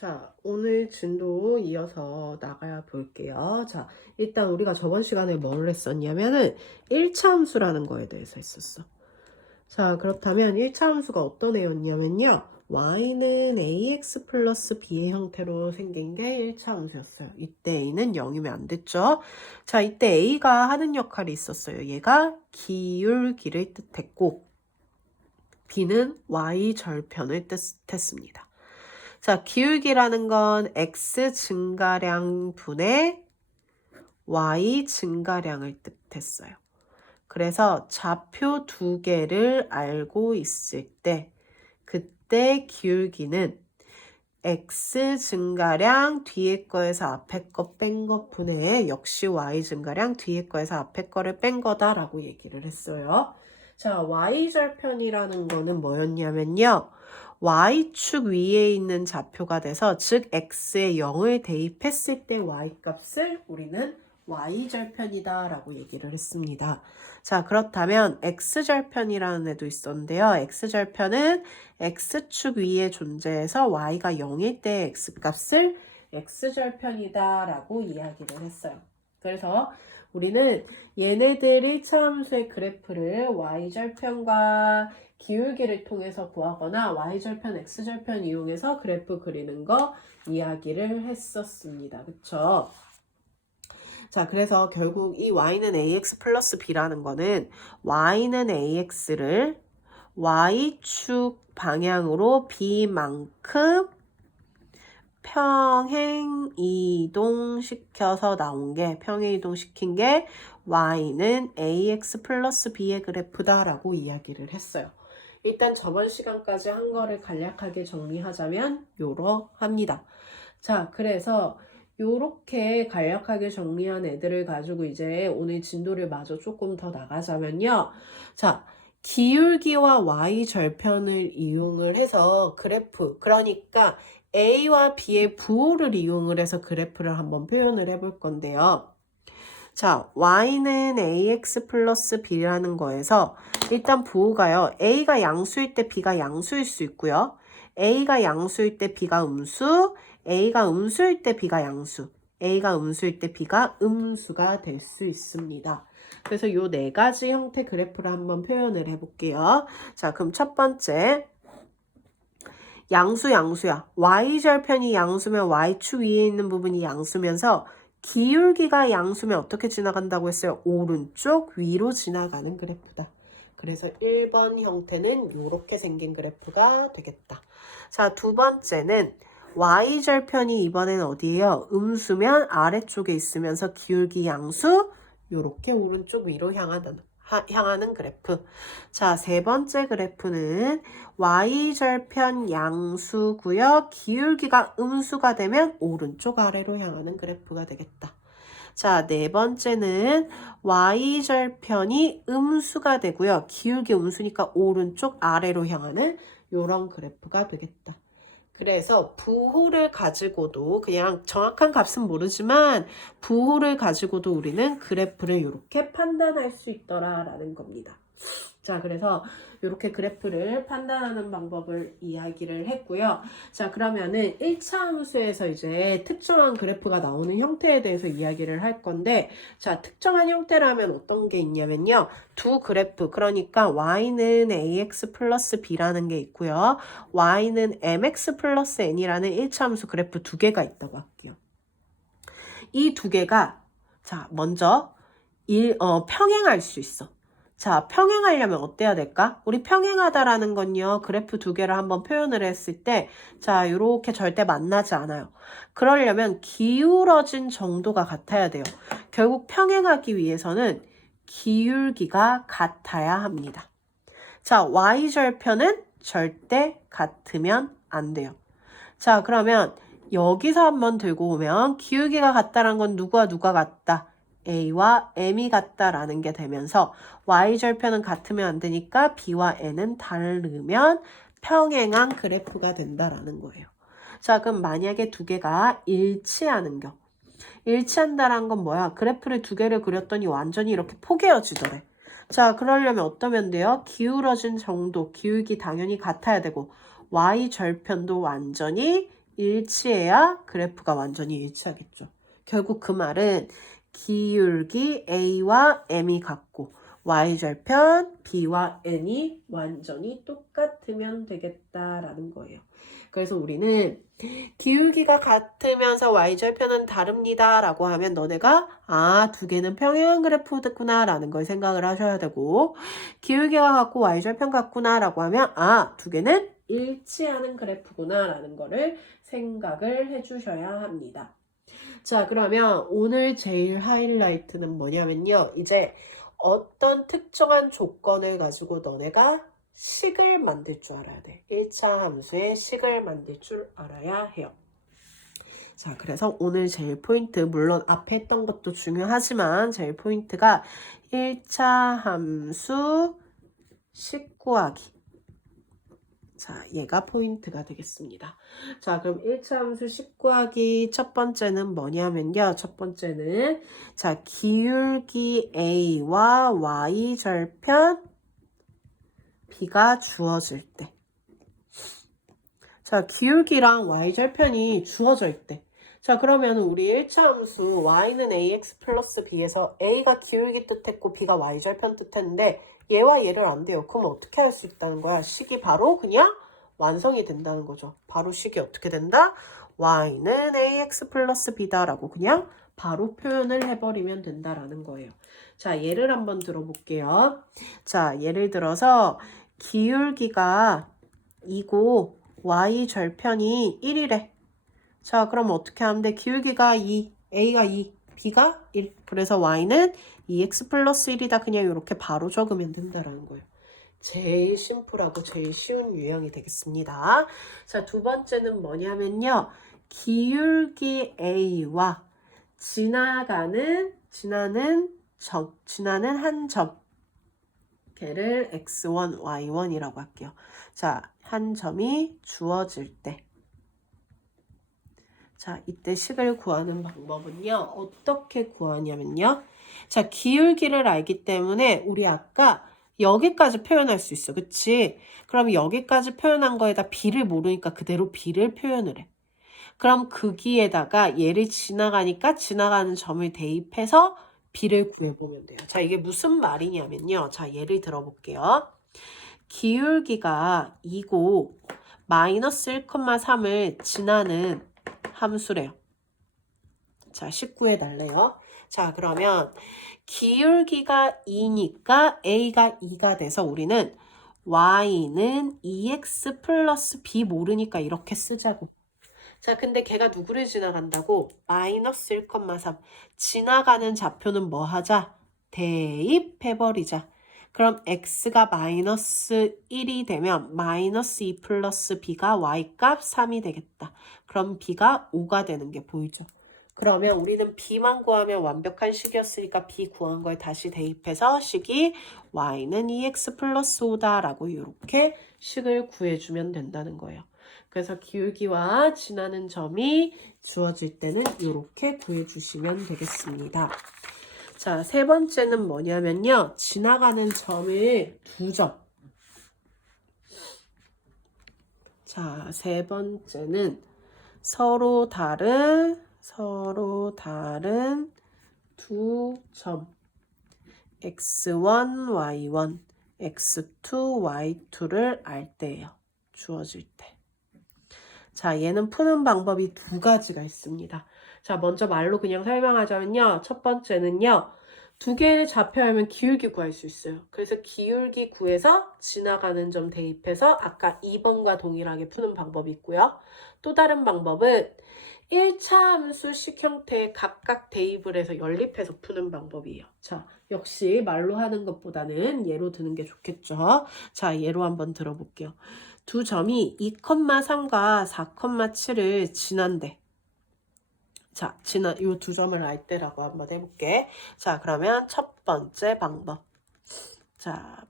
자, 오늘 진도 이어서 나가 볼게요. 자, 일단 우리가 저번 시간에 뭘 했었냐면은 1차 함수라는 거에 대해서 했었어. 자, 그렇다면 1차 함수가 어떤 애였냐면요. y는 ax 플러스 b의 형태로 생긴 게 1차 함수였어요. 이때 a는 0이면 안 됐죠. 자, 이때 a가 하는 역할이 있었어요. 얘가 기울기를 뜻했고 b는 y 절편을 뜻했습니다. 자, 기울기라는 건 x 증가량 분의 y 증가량을 뜻했어요. 그래서 좌표 두 개를 알고 있을 때 그때 기울기는 x 증가량 뒤에 거에서 앞에 거 뺀 것 분의 역시 y 증가량 뒤에 거에서 앞에 거를 뺀 거다라고 얘기를 했어요. 자, y절편이라는 거는 뭐였냐면요. y축 위에 있는 좌표가 돼서 즉 x에 0을 대입했을 때 y값을 우리는 y절편이다 라고 얘기를 했습니다. 자, 그렇다면 x절편이라는 애도 있었는데요. x절편은 x축 위에 존재해서 y가 0일 때 x값을 x절편이다 라고 이야기를 했어요. 그래서 우리는 얘네들 1차 함수의 그래프를 y절편과 기울기를 통해서 구하거나 y절편, x절편 이용해서 그래프 그리는 거 이야기를 했었습니다. 그쵸? 자, 그래서 결국 이 y는 ax 플러스 b라는 거는 y는 ax를 y축 방향으로 b만큼 평행 이동시켜서 나온 게 평행 이동시킨 게 y는 ax 플러스 b의 그래프다라고 이야기를 했어요. 일단 저번 시간까지 한 거를 간략하게 정리하자면 요러합니다. 자, 그래서 요렇게 간략하게 정리한 애들을 가지고 이제 오늘 진도를 마저 조금 더 나가자면요. 자, 기울기와 y절편을 이용을 해서 그래프, 그러니까 A와 B의 부호를 이용을 해서 그래프를 한번 표현을 해볼 건데요. 자, y는 ax 플러스 b라는 거에서 일단 부호가요. a가 양수일 때 b가 양수일 수 있고요. a가 양수일 때 b가 음수, a가 음수일 때 b가 양수, a가 음수일 때 b가 음수가 될 수 있습니다. 그래서 요 네 가지 형태 그래프를 한번 표현을 해볼게요. 자, 그럼 첫 번째 양수야. y절편이 양수면 y축 위에 있는 부분이 양수면서 기울기가 양수면 어떻게 지나간다고 했어요? 오른쪽 위로 지나가는 그래프다. 그래서 1번 형태는 이렇게 생긴 그래프가 되겠다. 자, 두 번째는 y절편이 이번엔 어디예요? 음수면 아래쪽에 있으면서 기울기 양수 이렇게 오른쪽 위로 향하는 그래프. 자, 세 번째 그래프는 y절편 양수고요. 기울기가 음수가 되면 오른쪽 아래로 향하는 그래프가 되겠다. 자, 네 번째는 y절편이 음수가 되고요. 기울기 음수니까 오른쪽 아래로 향하는 이런 그래프가 되겠다. 그래서 부호를 가지고도 그냥 정확한 값은 모르지만 부호를 가지고도 우리는 그래프를 이렇게 판단할 수 있더라라는 겁니다. 자, 그래서 이렇게 그래프를 판단하는 방법을 이야기를 했고요. 자, 그러면은 1차 함수에서 이제 특정한 그래프가 나오는 형태에 대해서 이야기를 할 건데, 자, 특정한 형태라면 어떤 게 있냐면요. 두 그래프, 그러니까 y는 ax 플러스 b라는 게 있고요. y는 mx 플러스 n이라는 1차 함수 그래프 두 개가 있다고 할게요. 이 두 개가, 자, 먼저 평행할 수 있어. 자, 평행하려면 어때야 될까? 우리 평행하다라는 건요, 그래프 두 개를 한번 표현을 했을 때, 자, 이렇게 절대 만나지 않아요. 그러려면 기울어진 정도가 같아야 돼요. 결국 평행하기 위해서는 기울기가 같아야 합니다. 자, y절편은 절대 같으면 안 돼요. 자, 그러면 여기서 한번 들고 오면 기울기가 같다란 건 누구와 누가 같다? A와 M이 같다라는 게 되면서 y절편은 같으면 안 되니까 B와 N은 다르면 평행한 그래프가 된다라는 거예요. 자, 그럼 만약에 두 개가 일치하는 경. 일치한다는 건 뭐야? 그래프를 두 개를 그렸더니 완전히 이렇게 포개어지더래. 자, 그러려면 어떠면 돼요? 기울어진 정도, 기울기 당연히 같아야 되고 y절편도 완전히 일치해야 그래프가 완전히 일치하겠죠. 결국 그 말은 기울기 A와 M이 같고 Y절편 B와 N이 완전히 똑같으면 되겠다라는 거예요. 그래서 우리는 기울기가 같으면서 Y절편은 다릅니다 라고 하면 너네가 두 개는 평행한 그래프구나 라는 걸 생각을 하셔야 되고, 기울기가 같고 Y절편 같구나 라고 하면 두 개는 일치하는 그래프구나 라는 거를 생각을 해주셔야 합니다. 자, 그러면 오늘 제일 하이라이트는 뭐냐면요. 이제 어떤 특정한 조건을 가지고 너네가 식을 만들 줄 알아야 돼. 1차 함수의 식을 만들 줄 알아야 해요. 자, 그래서 오늘 제일 포인트, 물론 앞에 했던 것도 중요하지만 제일 포인트가 1차 함수 식 구하기. 자, 얘가 포인트가 되겠습니다. 자, 그럼 1차 함수 식 구하기 첫 번째는 뭐냐면요. 첫 번째는 자, 기울기 A와 Y절편 B가 주어질 때. 자, 기울기랑 Y절편이 주어져 있대. 자, 그러면 우리 1차 함수 Y는 AX 플러스 B에서 A가 기울기 뜻했고 B가 Y절편 뜻했는데 얘와 얘를 안 돼요. 그럼 어떻게 할 수 있다는 거야? 식이 바로 그냥 완성이 된다는 거죠. 바로 식이 어떻게 된다? Y는 AX 플러스 B다라고 그냥 바로 표현을 해버리면 된다라는 거예요. 자, 예를 한번 들어볼게요. 자, 예를 들어서 기울기가 2고 Y절편이 1이래. 자, 그럼 어떻게 하면 돼? 기울기가 2, A가 2, B가 1. 그래서 Y는 2X 플러스 1이다. 그냥 이렇게 바로 적으면 된다라는 거예요. 제일 심플하고 제일 쉬운 유형이 되겠습니다. 자, 두 번째는 뭐냐면요. 기울기 A와 지나는 한 점. 걔를 X1, Y1이라고 할게요. 자, 한 점이 주어질 때. 자, 이때 식을 구하는 방법은요. 어떻게 구하냐면요. 자, 기울기를 알기 때문에 우리 아까 여기까지 표현할 수 있어. 그치? 그럼 여기까지 표현한 거에다 B를 모르니까 그대로 B를 표현을 해. 그럼 거기에다가 얘를 지나가니까 지나가는 점을 대입해서 B를 구해보면 돼요. 자, 이게 무슨 말이냐면요. 자, 예를 들어볼게요. 기울기가 2고 마이너스 1,3을 지나는 함수래요. 자, 19해 달래요. 자, 그러면 기울기가 2니까 A가 2가 돼서 우리는 Y는 2X 플러스 B 모르니까 이렇게 쓰자고. 자, 근데 걔가 누구를 지나간다고? 마이너스 1,3. 지나가는 좌표는 뭐 하자? 대입해버리자. 그럼 x가 마이너스 1이 되면 마이너스 2 플러스 b가 y값 3이 되겠다. 그럼 b가 5가 되는 게 보이죠? 그러면 우리는 b만 구하면 완벽한 식이었으니까 b 구한 걸 다시 대입해서 식이 y는 2x 플러스 5다라고 이렇게 식을 구해주면 된다는 거예요. 그래서 기울기와 지나는 점이 주어질 때는 이렇게 구해주시면 되겠습니다. 자, 세 번째는 뭐냐면요. 지나가는 점을 2점. 자, 세 번째는 서로 다른 두 점. x1, y1, x2, y2를 알 때예요. 주어질 때. 자, 얘는 푸는 방법이 두 가지가 있습니다. 자, 먼저 말로 그냥 설명하자면요. 첫 번째는요. 두 개의 좌표 알면 기울기 구할 수 있어요. 그래서 기울기 구해서 지나가는 점 대입해서 아까 2번과 동일하게 푸는 방법이 있고요. 또 다른 방법은 1차 함수식 형태의 각각 대입을 해서 연립해서 푸는 방법이에요. 자, 역시 말로 하는 것보다는 예로 드는 게 좋겠죠. 자, 예로 한번 들어볼게요. 두 점이 2,3과 4,7을 지난대. 자, 요 두 점을 알 때라고 한번 해볼게. 자, 그러면 첫 번째 방법. 자,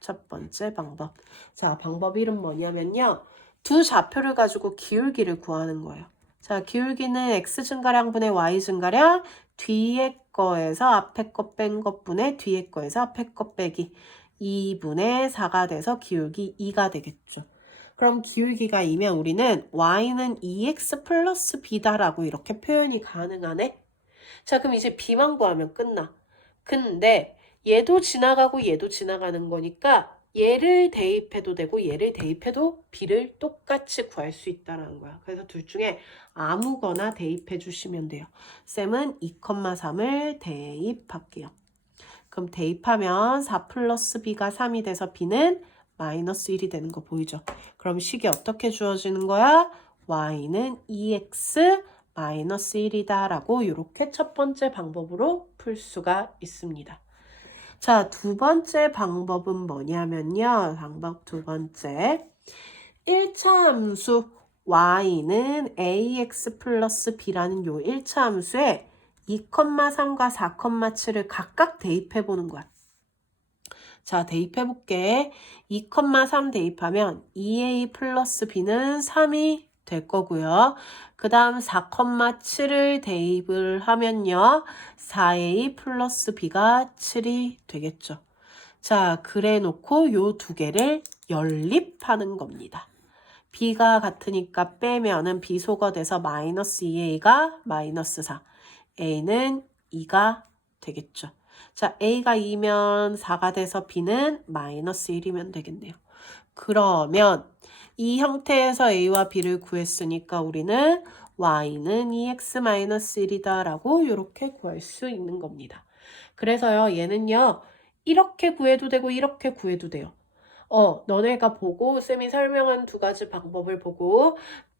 첫 번째 방법. 자, 방법 이름 뭐냐면요. 두 좌표를 가지고 기울기를 구하는 거예요. 자, 기울기는 x 증가량분의 y 증가량, 뒤에 거에서 앞에 거 뺀 것분의 뒤에 거에서 앞에 거 빼기 2분의 4가 돼서 기울기 2가 되겠죠. 그럼 기울기가 2면 우리는 y는 2x 플러스 b다라고 이렇게 표현이 가능하네. 자, 그럼 이제 b만 구하면 끝나. 근데 얘도 지나가고 얘도 지나가는 거니까 얘를 대입해도 되고 얘를 대입해도 b를 똑같이 구할 수 있다는 거야. 그래서 둘 중에 아무거나 대입해 주시면 돼요. 쌤은 2,3을 대입할게요. 그럼 대입하면 4 플러스 b가 3이 돼서 b는 마이너스 1이 되는 거 보이죠? 그럼 식이 어떻게 주어지는 거야? y는 2x 마이너스 1이다 라고 이렇게 첫 번째 방법으로 풀 수가 있습니다. 자, 두 번째 방법은 뭐냐면요. 방법 두 번째. 1차 함수 y는 ax 플러스 b라는 요 1차 함수에 2,3과 4,7을 각각 대입해 보는 거야. 자, 대입해 볼게. 2,3 대입하면 2a 플러스 b는 3이 될 거고요. 그 다음 4,7을 대입을 하면요. 4a 플러스 b가 7이 되겠죠. 자, 그래 놓고 요 두 개를 연립하는 겁니다. b가 같으니까 빼면은 비소거 돼서 마이너스 2a가 마이너스 4. a는 2가 되겠죠. 자, a가 2면 4가 돼서 b는 마이너스 1이면 되겠네요. 그러면 이 형태에서 a와 b를 구했으니까 우리는 y는 2x-1이다 라고 이렇게 구할 수 있는 겁니다. 그래서요, 얘는요, 이렇게 구해도 되고 이렇게 구해도 돼요. 너네가 보고 쌤이 설명한 두 가지 방법을 보고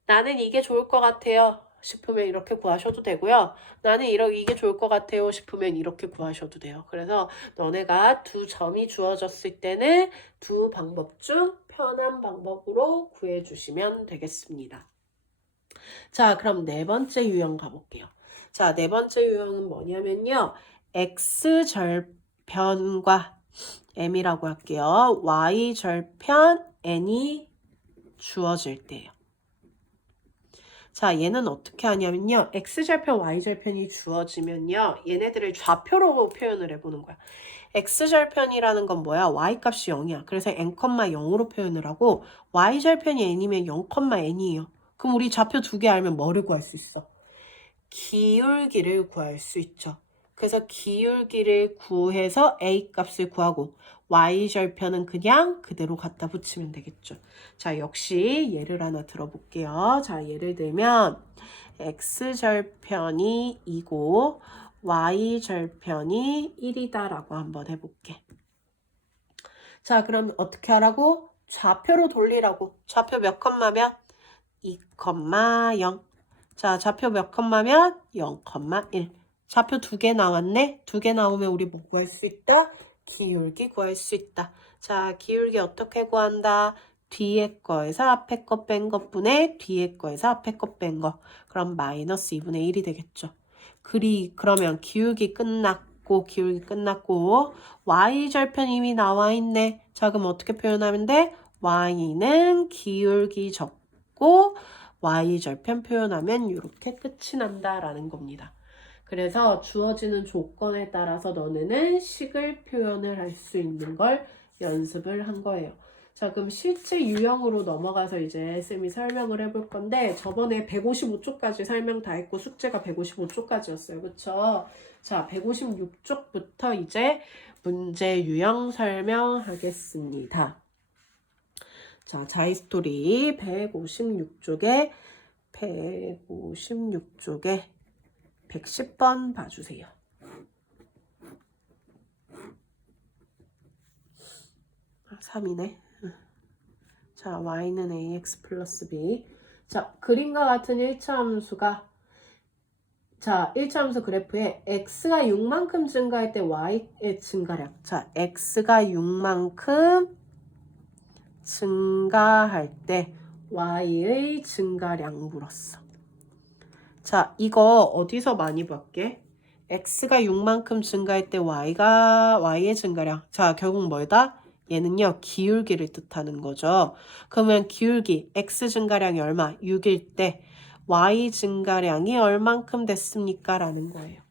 나는 이게 좋을 것 같아요 싶으면 이렇게 구하셔도 되고요. 나는 이게 좋을 것 같아요 싶으면 이렇게 구하셔도 돼요. 그래서 너네가 두 점이 주어졌을 때는 두 방법 중 편한 방법으로 구해주시면 되겠습니다. 자, 그럼 네 번째 유형 가볼게요. 자, 네 번째 유형은 뭐냐면요. x절편과 m이라고 할게요. y절편 n이 주어질 때예요. 자, 얘는 어떻게 하냐면요. x절편, y절편이 주어지면요. 얘네들을 좌표로 표현을 해보는 거야. x절편이라는 건 뭐야? y값이 0이야. 그래서 n,0으로 표현을 하고 y절편이 n이면 0,n이에요. 그럼 우리 좌표 두 개 알면 뭐를 구할 수 있어? 기울기를 구할 수 있죠. 그래서 기울기를 구해서 a 값을 구하고 y절편은 그냥 그대로 갖다 붙이면 되겠죠. 자, 역시 예를 하나 들어볼게요. 자, 예를 들면 x절편이 2고 y절편이 1이다 라고 한번 해볼게. 자, 그럼 어떻게 하라고? 좌표로 돌리라고. 좌표 몇 컴마면? 2,0. 자, 좌표 몇 컴마면? 0,1. 좌표 두 개 나왔네? 두 개 나오면 우리 뭐 구할 수 있다? 기울기 구할 수 있다. 자, 기울기 어떻게 구한다? 뒤에 거에서 앞에 거 뺀 것분의 뒤에 거에서 앞에 거 뺀 거. 그럼 마이너스 2분의 1이 되겠죠. 그러면 기울기 끝났고 y절편 이미 나와 있네. 자, 그럼 어떻게 표현하면 돼? y는 기울기 적고 y절편 표현하면 이렇게 끝이 난다라는 겁니다. 그래서 주어지는 조건에 따라서 너네는 식을 표현을 할 수 있는 걸 연습을 한 거예요. 자, 그럼 실제 유형으로 넘어가서 이제 쌤이 설명을 해볼 건데 저번에 155쪽까지 설명 다 했고 숙제가 155쪽까지였어요. 그쵸? 자, 156쪽부터 이제 문제 유형 설명하겠습니다. 자, 자이스토리 156쪽에 110번 봐주세요. 아, 3이네. 자, y는 ax 플러스 b. 자, 그림과 같은 1차 함수가 자, 1차 함수 그래프에 x가 6만큼 증가할 때 y의 증가량. 자, x가 6만큼 증가할 때 y의 증가량 물었어. 자, 이거 어디서 많이 봤게? x가 6만큼 증가할 때 y의 증가량. 자, 결국 뭐다? 얘는요, 기울기를 뜻하는 거죠. 그러면 기울기, x 증가량이 얼마? 6일 때 y 증가량이 얼만큼 됐습니까? 라는 거예요.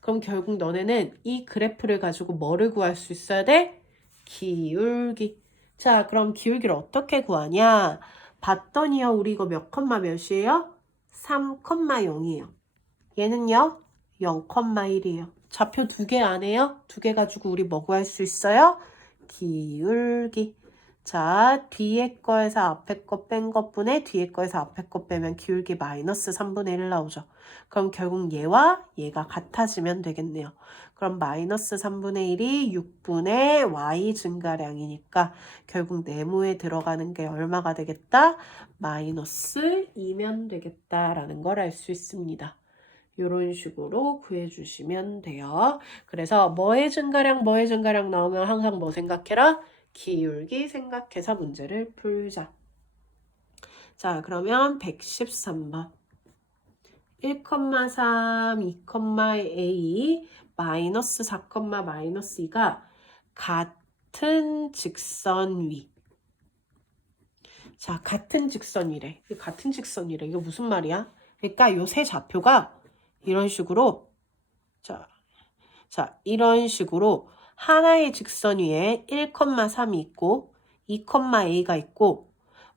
그럼 결국 너네는 이 그래프를 가지고 뭐를 구할 수 있어야 돼? 기울기. 자, 그럼 기울기를 어떻게 구하냐? 봤더니요 우리 이거 몇 컴마 몇이에요? 3,0이에요. 얘는요 0,1이에요. 좌표 두 개 안에요. 두 개 가지고 우리 뭐 구할 수 있어요? 기울기. 자, 뒤에 거에서 앞에 거 뺀 것분에 뒤에 거에서 앞에 거 빼면 기울기 마이너스 3분의 1 나오죠. 그럼 결국 얘와 얘가 같아지면 되겠네요. 그럼 마이너스 3분의 1이 6분의 y 증가량이니까 결국 네모에 들어가는 게 얼마가 되겠다? 마이너스 2면 되겠다라는 걸 알 수 있습니다. 이런 식으로 구해주시면 돼요. 그래서 뭐의 증가량 나오면 항상 뭐 생각해라? 기울기 생각해서 문제를 풀자. 자, 그러면 113번. 1,3, 2,a, 마이너스 4, 마이너스 2가 같은 직선 위. 자, 같은 직선 위래. 같은 직선 위래. 이거 무슨 말이야? 그러니까 요 세 좌표가 이런 식으로 자, 이런 식으로 하나의 직선 위에 1,3이 있고 2,a가 있고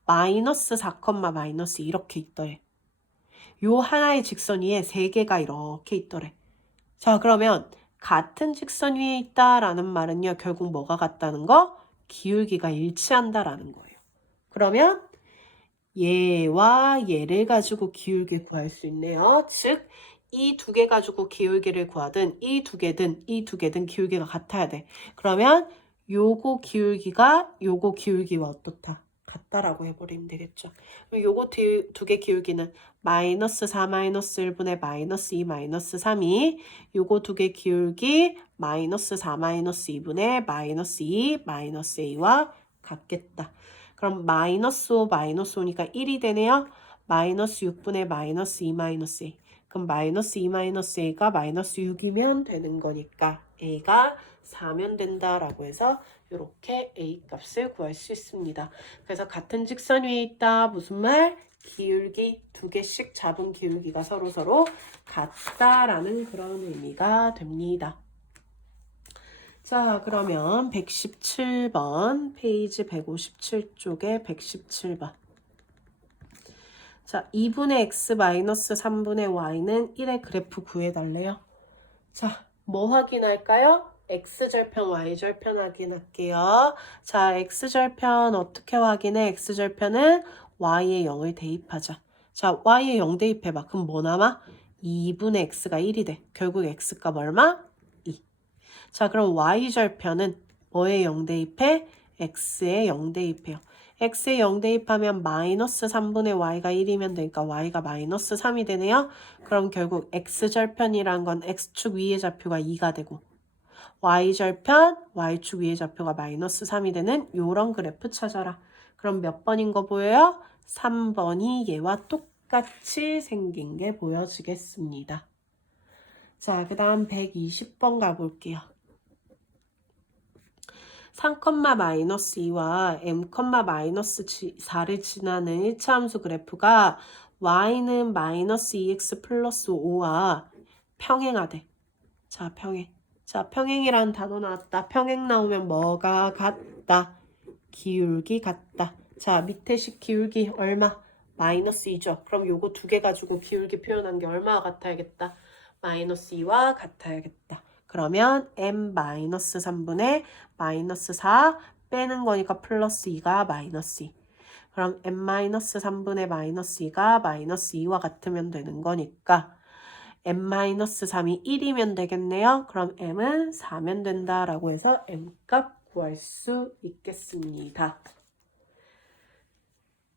마이너스 4, 마이너스 이렇게 있더래. 요 하나의 직선 위에 세 개가 이렇게 있더래. 자, 그러면 같은 직선 위에 있다라는 말은요. 결국 뭐가 같다는 거? 기울기가 일치한다라는 거예요. 그러면 얘와 얘를 가지고 기울기 구할 수 있네요. 즉, 이 두 개 가지고 기울기를 구하든 이 두 개든 기울기가 같아야 돼. 그러면 요거 기울기가 요거 기울기와 어떻다? 같다라고 해버리면 되겠죠. 그럼 요거 두 개 기울기는 마이너스 4 마이너스 1분의 마이너스 2 마이너스 3이 요거 두 개 기울기 마이너스 4 마이너스 2분의 마이너스 2 마이너스 a와 같겠다. 그럼 마이너스 5 마이너스 5니까 1이 되네요. 마이너스 6분의 마이너스 2 마이너스 a. 그럼 마이너스 2 마이너스 a가 마이너스 6이면 되는 거니까 a가 4면 된다라고 해서 이렇게 a 값을 구할 수 있습니다. 그래서 같은 직선 위에 있다. 무슨 말? 기울기 두 개씩 잡은 기울기가 서로 같다라는 그런 의미가 됩니다. 자, 그러면 117번, 페이지 157쪽에 117번. 자, 2분의 x 마이너스 3분의 y는 1의 그래프 구해달래요. 자, 뭐 확인할까요? x절편, y절편 확인할게요. 자, x절편 어떻게 확인해? x절편은 y에 0을 대입하자. 자, y에 0 대입해봐. 그럼 뭐 남아? 2분의 x가 1이 돼. 결국 x값 얼마? 2. 자, 그럼 y절편은 뭐에 0 대입해? x에 0 대입해요. x에 0 대입하면 마이너스 3분의 y가 1이면 되니까 y가 마이너스 3이 되네요. 그럼 결국 x절편이란 건 x축 위의 좌표가 2가 되고 y절편, y축 위의 좌표가 마이너스 3이 되는 요런 그래프 찾아라. 그럼 몇 번인 거 보여요? 3번이 얘와 똑같이 생긴 게 보여지겠습니다. 자, 그 다음 120번 가볼게요. 3, 마이너스 2와 m, 마이너스 4를 지나는 1차 함수 그래프가 y는 마이너스 2x 플러스 5와 평행하대. 자, 평행. 자, 평행이라는 단어 나왔다. 평행 나오면 뭐가 같다? 기울기 같다. 자, 밑에 식 기울기 얼마? 마이너스 2죠. 그럼 요거 두 개 가지고 기울기 표현한 게 얼마가 같아야겠다? 마이너스 2와 같아야겠다. 그러면 m-3분의 마이너스 4 빼는 거니까 플러스 2가 마이너스 2. 그럼 m-3분의 마이너스 2가 마이너스 2와 같으면 되는 거니까 m-3이 1이면 되겠네요. 그럼 m은 4면 된다라고 해서 m값 구할 수 있겠습니다.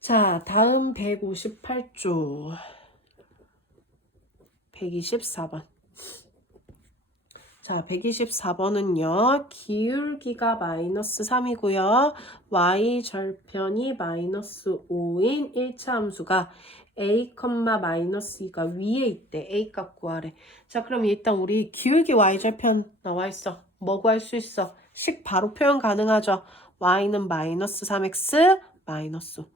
자, 다음 158조 124번. 자, 124번은요. 기울기가 마이너스 3이고요. y절편이 마이너스 5인 1차 함수가 a, 마이너스 2가 위에 있대. a 값 구하래. 자, 그럼 일단 우리 기울기 y절편 나와 있어. 뭐 구할 수 있어? 식 바로 표현 가능하죠. y는 마이너스 3x 마이너스 5.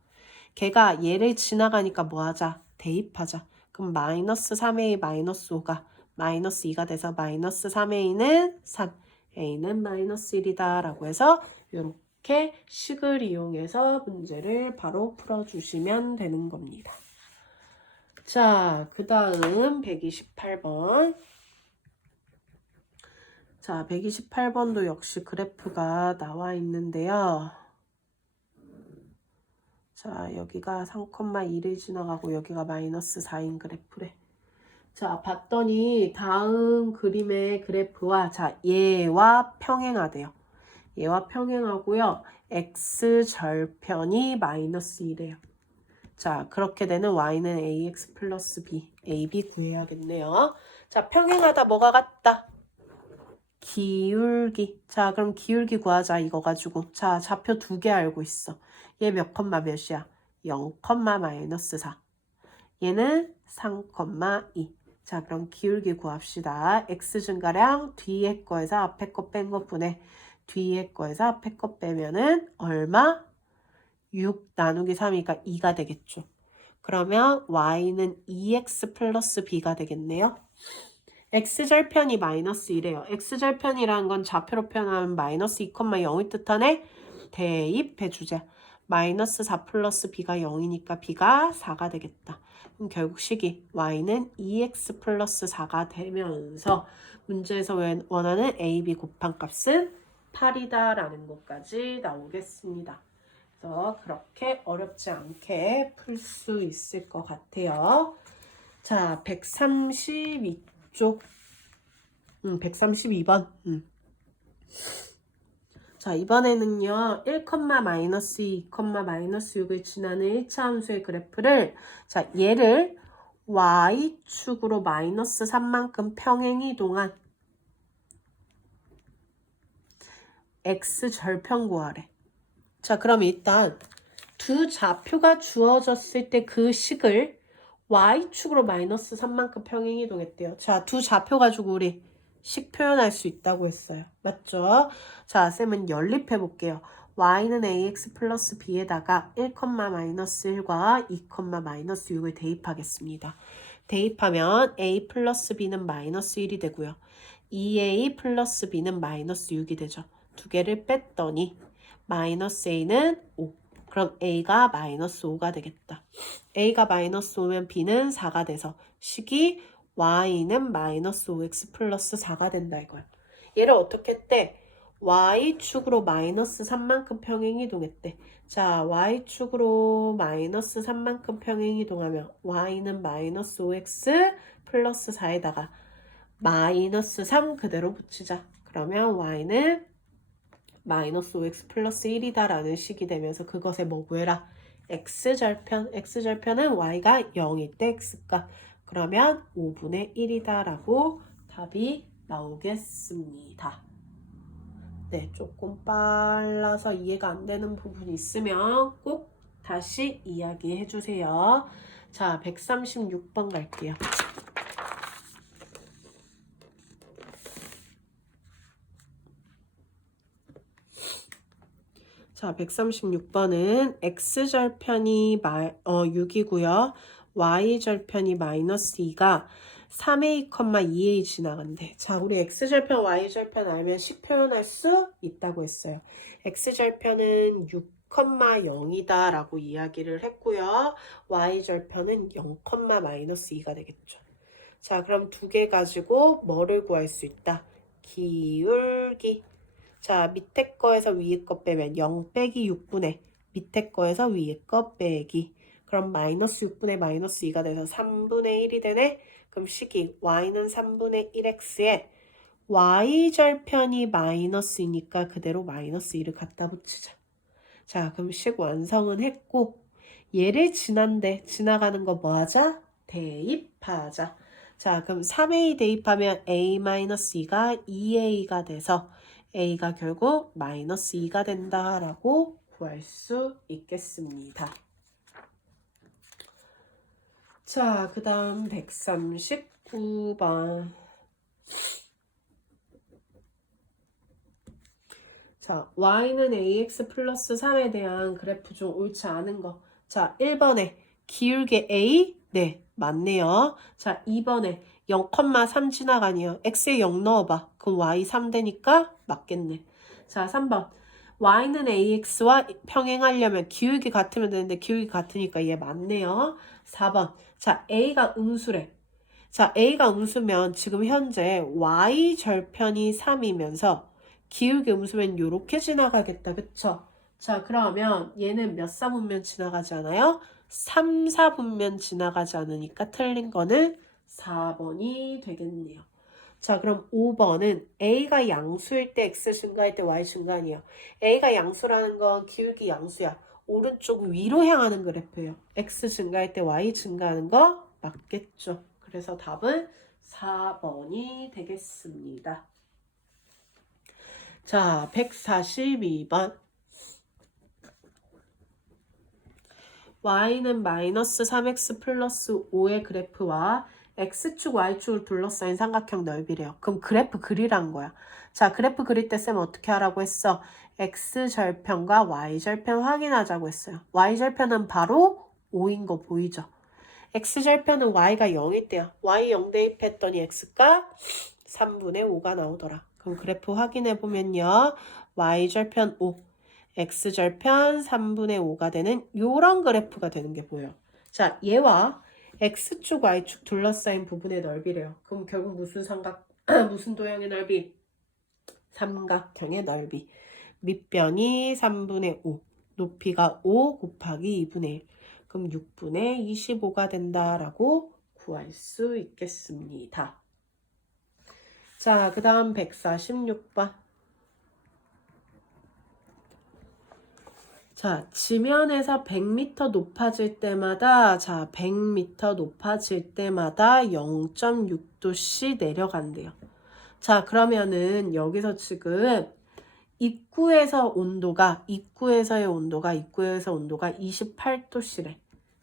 걔가 얘를 지나가니까 뭐 하자? 대입하자. 그럼 마이너스 3a 마이너스 5가 마이너스 2가 돼서 마이너스 3a는 3, a는 마이너스 1이다 라고 해서 이렇게 이렇게 식을 이용해서 문제를 바로 풀어주시면 되는 겁니다. 자, 그 다음 128번. 자, 128번도 역시 그래프가 나와 있는데요. 자, 여기가 3,2를 지나가고 여기가 마이너스 4인 그래프래. 자, 봤더니 다음 그림의 그래프와 자, 얘와 평행하대요. 얘와 평행하고요. x절편이 마이너스 1이에요. 자, 그렇게 되는 y는 ax 플러스 b, ab 구해야겠네요. 자, 평행하다 뭐가 같다? 기울기. 자, 그럼 기울기 구하자 이거 가지고. 자, 좌표 두 개 알고 있어. 얘 몇 컴마 몇이야? 0, 마이너스 4. 얘는 3,2. 자, 그럼 기울기 구합시다. x 증가량 뒤에 거에서 앞에 거 뺀 거 분해. 뒤에 거에서 앞에 거 빼면은 얼마? 6 나누기 3이니까 2가 되겠죠. 그러면 y는 2x 플러스 b가 되겠네요. x절편이 마이너스 1이에요. x절편이라는 건 좌표로 표현하면 마이너스 2,0을 뜻하네. 대입해주자. 마이너스 4 플러스 b가 0이니까 b가 4가 되겠다. 그럼 결국 식이 y는 2x 플러스 4가 되면서 문제에서 원하는 a, b 곱한 값은 8이다 라는 것까지 나오겠습니다. 그래서 그렇게 어렵지 않게 풀 수 있을 것 같아요. 자, 132쪽 132번 자, 이번에는요 1, 마이너스 2, 마이너스 6을 지나는 1차 함수의 그래프를 자, 얘를 y축으로 마이너스 3만큼 평행 이동한 x절편 구하래. 자, 그럼 일단 두 좌표가 주어졌을 때 그 식을 y축으로 마이너스 3만큼 평행 이동했대요. 자, 두 좌표 가지고 우리 식 표현할 수 있다고 했어요. 맞죠? 자, 쌤은 연립해 볼게요. y는 ax 플러스 b에다가 1, 마이너스 1과 2, 마이너스 6을 대입하겠습니다. 대입하면 a 플러스 b는 마이너스 1이 되고요. 2a 플러스 b는 마이너스 6이 되죠. 두 개를 뺐더니 마이너스 a는 5. 그럼 a가 마이너스 5가 되겠다. a가 마이너스 5면 b는 4가 돼서 식이 y는 마이너스 5x 플러스 4가 된다 이거야. 얘를 어떻게 했대? y축으로 마이너스 3만큼 평행 이동했대. 자, y축으로 마이너스 3만큼 평행 이동하면 y는 마이너스 5x 플러스 4에다가 마이너스 3 그대로 붙이자. 그러면 y는 마이너스 5x 플러스 1이다 라는 식이 되면서 그것에 뭐 구해라? x절편은 y가 0일 때 x값. 그러면 5분의 1이다 라고 답이 나오겠습니다. 네, 조금 빨라서 이해가 안 되는 부분이 있으면 꼭 다시 이야기해 주세요. 자, 136번 갈게요. 자, 136번은 x절편이 6이고요. y절편이 마이너스 2가 3a, 2a 지나간대. 자, 우리 x절편, y절편 알면 식 표현할 수 있다고 했어요. x절편은 6, 0이다 라고 이야기를 했고요. y절편은 0, 마이너스 2가 되겠죠. 자, 그럼 두 개 가지고 뭐를 구할 수 있다? 기울기. 자, 밑에 거에서 위에 거 빼면 0 빼기 6분의 밑에 거에서 위에 거 빼기. 그럼 마이너스 6분의 마이너스 2가 돼서 3분의 1이 되네. 그럼 식이 y는 3분의 1x에 y절편이 마이너스이니까 그대로 마이너스 2를 갖다 붙이자. 자, 그럼 식 완성은 했고 얘를 지나가는 거 뭐 하자? 대입하자. 자, 그럼 3a 대입하면 a-2가 2a가 돼서 a가 결국 마이너스 2가 된다라고 구할 수 있겠습니다. 자, 그 다음 139번. 자, y는 ax 플러스 3에 대한 그래프 중 옳지 않은 거. 자, 1번에 기울기 a? 네, 맞네요. 자, 2번에 0,3 지나가니요. x에 0 넣어봐. 그럼 y 3 되니까 맞겠네. 자, 3번. y는 ax와 평행하려면 기울기 같으면 되는데 기울기 같으니까 얘 맞네요. 4번. 자, a가 음수래. 자, a가 음수면 지금 현재 y 절편이 3이면서 기울기 음수면 요렇게 지나가겠다. 그쵸? 자, 그러면 얘는 몇 사분면 지나가지 않아요? 3, 4분면 지나가지 않으니까 틀린 거는 4번이 되겠네요. 자, 그럼 5번은 a가 양수일 때 x 증가할 때 y 증가아니에요. a가 양수라는 건 기울기 양수야. 오른쪽 위로 향하는 그래프예요. x 증가할 때 y 증가하는 거 맞겠죠. 그래서 답은 4번이 되겠습니다. 자, 142번. y는 마이너스 3x 플러스 5의 그래프와 x축, y축을 둘러싸인 삼각형 넓이래요. 그럼 그래프 그리란 거야. 자, 그래프 그릴 때 쌤 어떻게 하라고 했어? x절편과 y절편 확인하자고 했어요. y절편은 바로 5인 거 보이죠? x절편은 y가 0일 때야. y 0 대입했더니 x가 3분의 5가 나오더라. 그럼 그래프 확인해보면요. y절편 5, x절편 3분의 5가 되는 요런 그래프가 되는 게 보여요. 자, 얘와 x축, y축 둘러싸인 부분의 넓이래요. 그럼 결국 무슨 무슨 도형의 넓이? 삼각형의 넓이. 밑변이 3분의 5, 높이가 5 곱하기 2분의 1. 그럼 6분의 25가 된다라고 구할 수 있겠습니다. 자, 그 다음 146번. 자, 지면에서 100m 높아질 때마다, 자, 100m 높아질 때마다 0.6도씩 내려간대요. 자, 그러면은 여기서 지금 입구에서 온도가 28도씨래.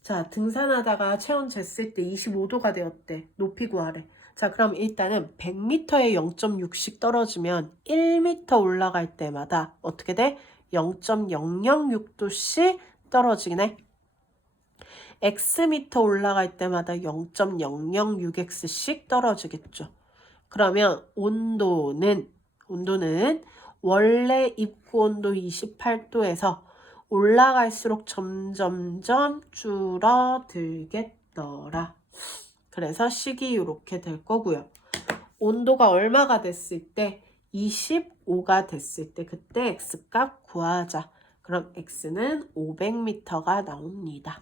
자, 등산하다가 체온 쟀을 때 25도가 되었대. 높이 구하래. 자, 그럼 일단은 100m에 0.6씩 떨어지면 1m 올라갈 때마다 어떻게 돼? 0.006도씩 떨어지네. xm 올라갈 때마다 0.006x씩 떨어지겠죠. 그러면 온도는 원래 입구 온도 28도에서 올라갈수록 점점점 줄어들겠더라. 그래서 식이 이렇게 될 거고요. 온도가 얼마가 됐을 때? 25가 됐을 때 그때 x값 구하자. 그럼 x는 500m가 나옵니다.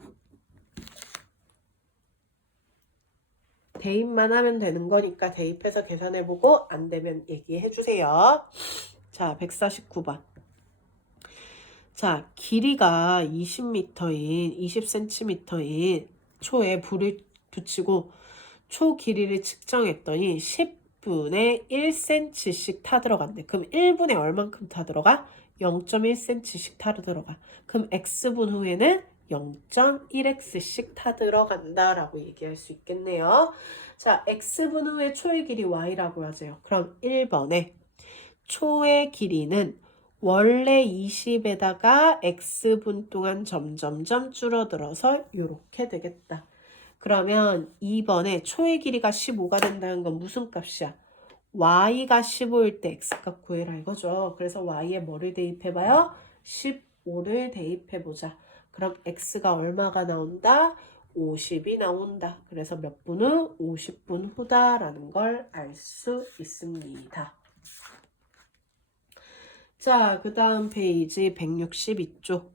대입만 하면 되는 거니까 대입해서 계산해보고 안 되면 얘기해주세요. 자, 149번. 자, 길이가 20cm인 초에 불을 붙이고 초 길이를 측정했더니 10분의 1cm씩 타들어간대. 그럼 1분에 얼만큼 타들어가? 0.1cm씩 타들어가. 그럼 x분 후에는 0.1x씩 타들어간다라고 얘기할 수 있겠네요. 자, x분 후에 초의 길이 y라고 하죠. 그럼 1번에 초의 길이는 원래 20에다가 x분 동안 점점점 줄어들어서 이렇게 되겠다. 그러면 2번에 초의 길이가 15가 된다는 건 무슨 값이야? y가 15일 때 x값 구해라 이거죠. 그래서 y에 뭐를 대입해봐요? 15를 대입해보자. 그럼 x가 얼마가 나온다? 50이 나온다. 그래서 몇 분 후? 50분 후다라는 걸 알 수 있습니다. 자, 그 다음 페이지 162쪽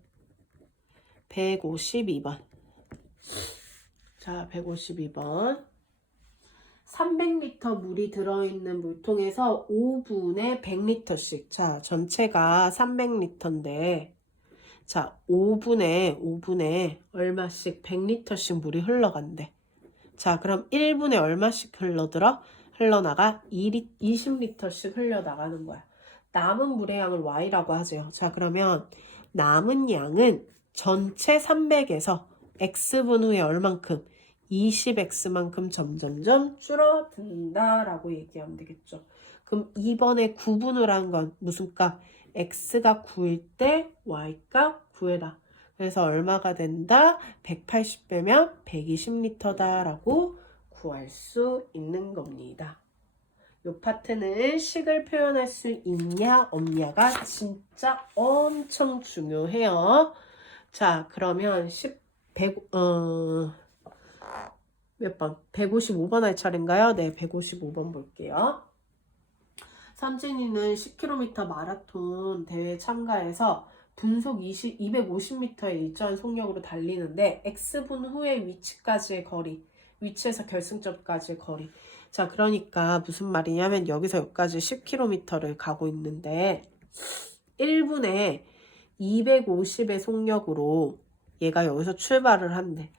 152번. 자, 152번. 300리터 물이 들어있는 물통에서 5분에 100리터씩. 자, 전체가 300리터인데, 자, 5분에 얼마씩 100리터씩 물이 흘러간대. 자, 그럼 1분에 얼마씩 흘러나가? 20리터씩 흘러나가는 거야. 남은 물의 양을 y라고 하죠. 자, 그러면 남은 양은 전체 300에서 x분 후에 얼만큼? 20x만큼 점점점 줄어든다라고 얘기하면 되겠죠. 그럼 2번에 9분후라는 건 무슨 값? x가 9일 때 y값 구해라. 그래서 얼마가 된다? 180 빼면 120리터다라고 구할 수 있는 겁니다. 요 파트는 식을 표현할 수 있냐 없냐가 진짜 엄청 중요해요. 자, 그러면 155번 할 차례인가요? 네, 155번 볼게요. 삼진이는 10km 마라톤 대회 참가해서 분속 250m의 일정한 속력으로 달리는데 X분 후의 위치까지의 거리, 위치에서 결승점까지의 거리. 자, 그러니까 무슨 말이냐면 여기서 여기까지 10km를 가고 있는데 1분에 250의 속력으로 얘가 여기서 출발을 한대.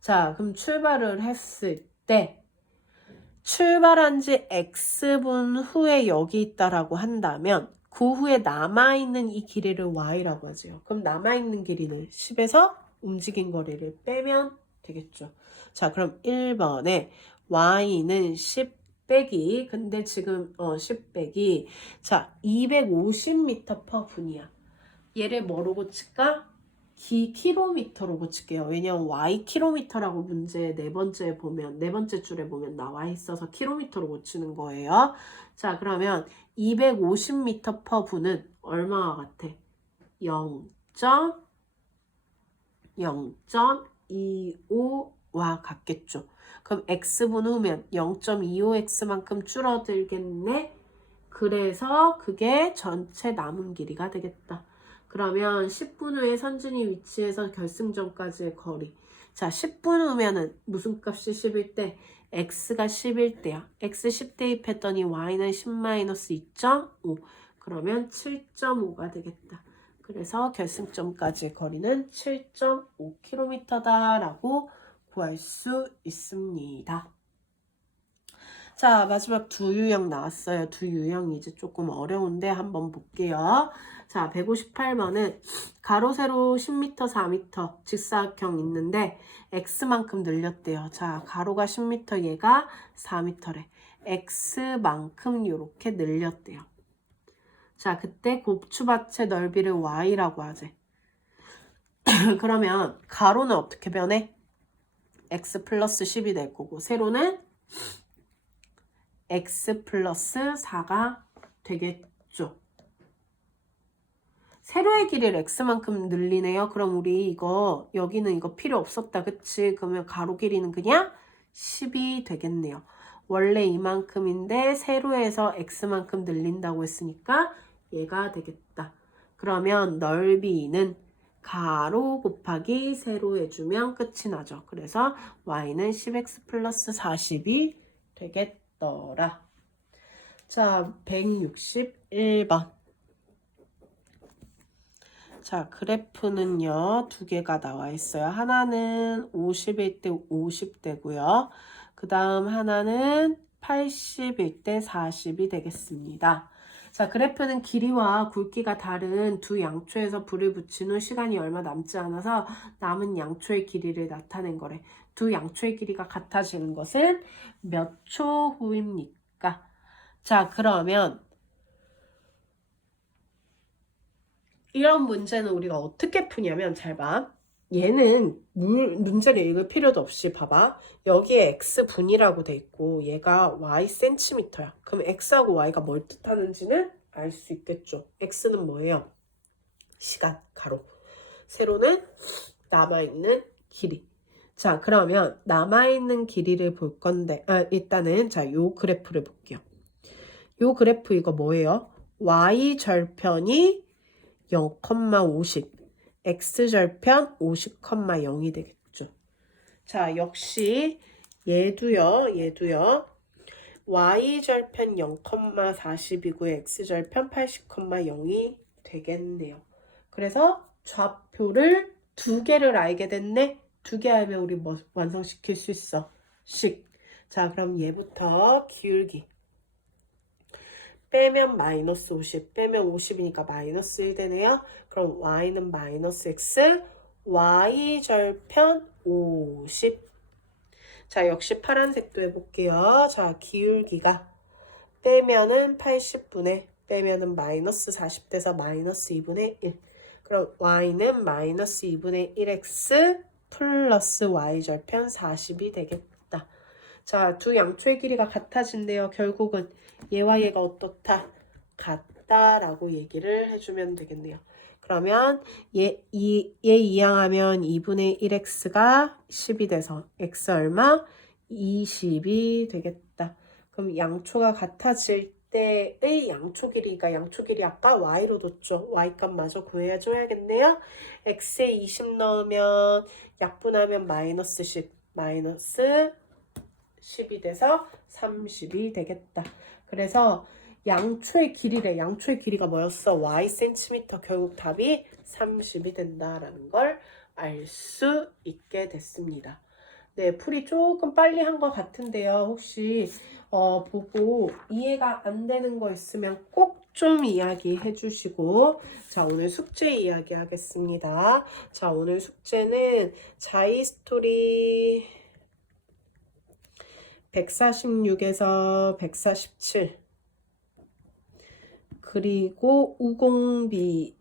자, 그럼 출발을 했을 때 출발한 지 X분 후에 여기 있다라고 한다면 그 후에 남아있는 이 길이를 Y라고 하죠. 그럼 남아있는 길이는 10에서 움직인 거리를 빼면 되겠죠. 자, 그럼 1번에 Y는 10 빼기 근데 지금 10 빼기 자 250m/분이야. 얘를 뭐로 고칠까? 킬로미터로 고칠게요. 왜냐면 y 킬로미터라고 문제 네 번째 줄에 보면 나와 있어서 킬로미터로 고치는 거예요. 자, 그러면 250m/분은 얼마와 같아? 0.25와 같겠죠. 그럼 x분 후면 0.25x만큼 줄어들겠네. 그래서 그게 전체 남은 길이가 되겠다. 그러면 10분 후에 선진이 위치해서 결승점까지의 거리. 자, 10분 후면은 무슨 값이 10일 때? x가 10일 때야. x 10 대입했더니 y는 10-2.5. 그러면 7.5가 되겠다. 그래서 결승점까지의 거리는 7.5km다 라고 구할 수 있습니다. 자, 마지막 두 유형 나왔어요. 두 유형이 이제 조금 어려운데 한번 볼게요. 자, 158번은 가로 세로 10m, 4m 직사각형 있는데 x만큼 늘렸대요. 자, 가로가 10m, 얘가 4m래. x만큼 이렇게 늘렸대요. 자, 그때 곱추밭의 넓이를 y라고 하지. 그러면 가로는 어떻게 변해? x 플러스 10이 될 거고 세로는 x 플러스 4가 되겠죠. 세로의 길이를 x만큼 늘리네요. 그럼 우리 이거 여기는 이거 필요 없었다. 그치? 그러면 가로 길이는 그냥 10이 되겠네요. 원래 이만큼인데 세로에서 x만큼 늘린다고 했으니까 얘가 되겠다. 그러면 넓이는 가로 곱하기 세로 해주면 끝이 나죠. 그래서 y는 10x 플러스 40이 되겠더라. 자, 161번. 자, 그래프는요, 두 개가 나와 있어요. 하나는 51대 50대고요. 그 다음 하나는 81대 40이 되겠습니다. 자, 그래프는 길이와 굵기가 다른 두 양초에서 불을 붙인 후 시간이 얼마 남지 않아서 남은 양초의 길이를 나타낸 거래. 두 양초의 길이가 같아지는 것은 몇 초 후입니까? 자, 그러면 이런 문제는 우리가 어떻게 푸냐면 잘 봐. 얘는 문제를 읽을 필요도 없이 봐봐. 여기에 x분이라고 돼 있고 얘가 y cm야. 그럼 x하고 y가 뭘 뜻하는지는 알 수 있겠죠. x는 뭐예요? 시간, 가로. 세로는 남아있는 길이. 자, 그러면 남아있는 길이를 볼 건데 일단은 자, 요 그래프를 볼게요. 요 그래프 이거 뭐예요? y 절편이 0,50 x절편 50,0이 되겠죠. 자, 역시 얘도요 y절편 0,40이고 x절편 80,0이 되겠네요. 그래서 좌표를 두 개를 알게 됐네. 두 개 알면 우리 뭐 완성시킬 수 있어? 식. 자, 그럼 얘부터 기울기 빼면 마이너스 50, 빼면 50이니까 마이너스 1 되네요. 그럼 y는 마이너스 x, y절편 50. 자, 역시 파란색도 해볼게요. 자, 기울기가 빼면은 80분의 빼면은 마이너스 40 돼서 마이너스 2분의 1. 그럼 y는 마이너스 2분의 1x 플러스 y절편 40이 되겠다. 자, 두 양초의 길이가 같아진대요. 결국은 얘와 얘가 어떻다? 같다라고 얘기를 해주면 되겠네요. 그러면 얘 이항하면 2분의 1x가 10이 돼서 x 얼마? 20이 되겠다. 그럼 양초가 같아질 때의 양초 길이가 양초 길이 아까 y로 뒀죠. y 값마저 구해줘야겠네요. x에 20 넣으면 약분하면 마이너스 10 마이너스 10이 돼서 30이 되겠다. 그래서 양초의 길이래. 양초의 길이가 뭐였어? y 센티미터. 결국 답이 30이 된다라는 걸 알 수 있게 됐습니다. 네, 풀이 조금 빨리 한 것 같은데요. 혹시 보고 이해가 안 되는 거 있으면 꼭 좀 이야기해 주시고, 자, 오늘 숙제 이야기 하겠습니다. 자, 오늘 숙제는 자이스토리 146에서 147 그리고 우공비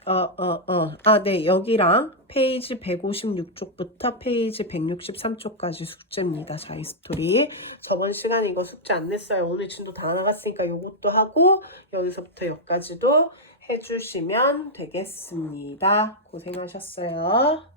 네, 여기랑 페이지 156쪽부터 페이지 163쪽까지 숙제입니다. 자이스토리. 저번 시간에 이거 숙제 안 냈어요. 오늘 진도 다 나갔으니까 요것도 하고 여기서부터 여기까지도 해주시면 되겠습니다. 고생하셨어요.